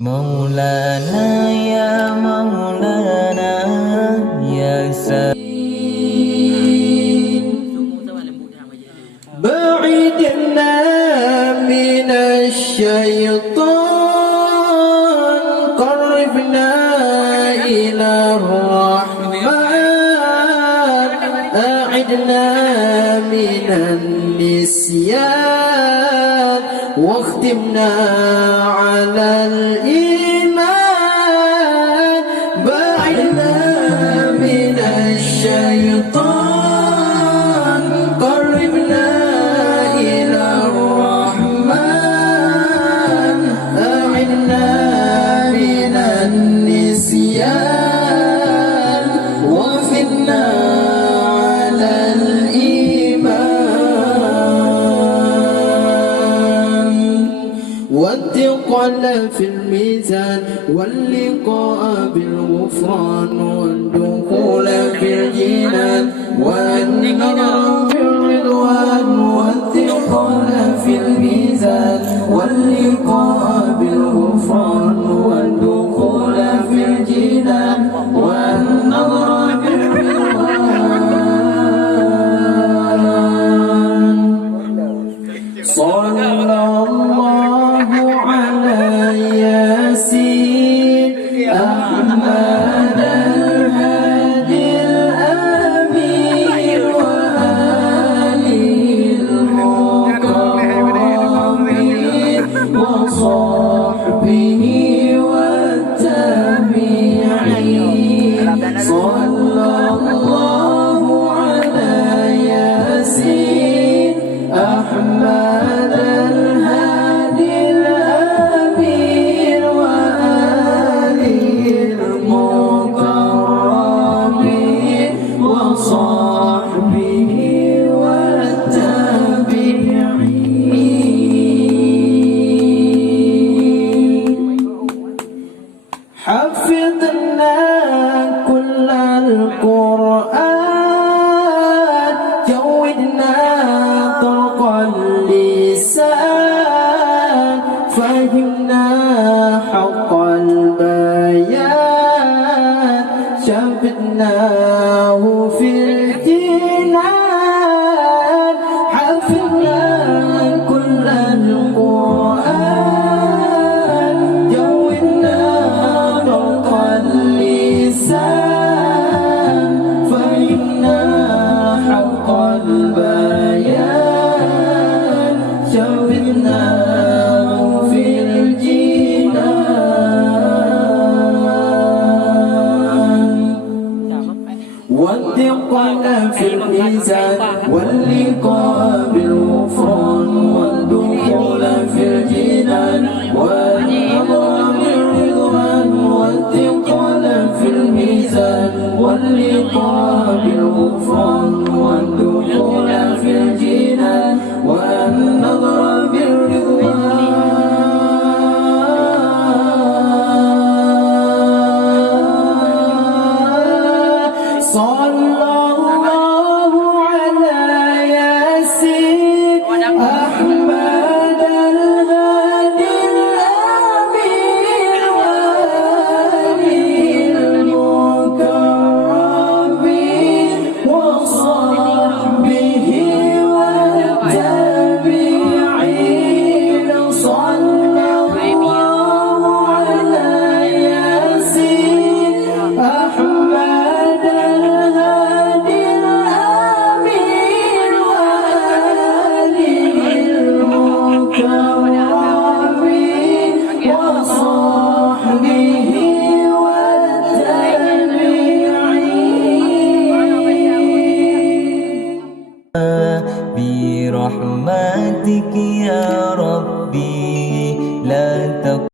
مولانا يا مولانا يا بعدنا من الشيطان قربنا إلى الرحمن أعدنا من النسيان واختمنا على الإيمان بعدنا من الشيطان قربنا إلى الرحمن أعدنا من النسيان واختمنا على الإيمان والثقل في الميزان واللقاء بالغفران والدخول في الجنان والنظر في الرضوان والثقل في الميزان واللقاء بالغفران والدخول في الجنان والنظر في الرضوان صلى الله على ياسين أحمد الهادي الأمين وآله المكرمين وصحبه والتابعين صلى الله على ياسين أحمد الهادي الأمين وآله المكرمين وصحبه والتابعين حفظنا كل القرآن جودنا طرق اللسان فهمنا حق البيان شفتناه في الجنان حفظنا كل القرآن جودنا طرق اللسان فهمنا حق البيان شفتناه في الجنان والثقل في الميزان واللقاء بالغفران والدخول في الجنان والنظر بالرضوان والثقل في الميزان واللقاء بالغفران والدخول في الجنان والنظر بالرضوان صلى الله على ياسين أحمد الهادي الأمين وآله المكرمين وصحبه والتابعين صلى الله على ياسين أحمد الهادي الأمين وآله المكرمين وصحبه والتابعين برحمتك يا رب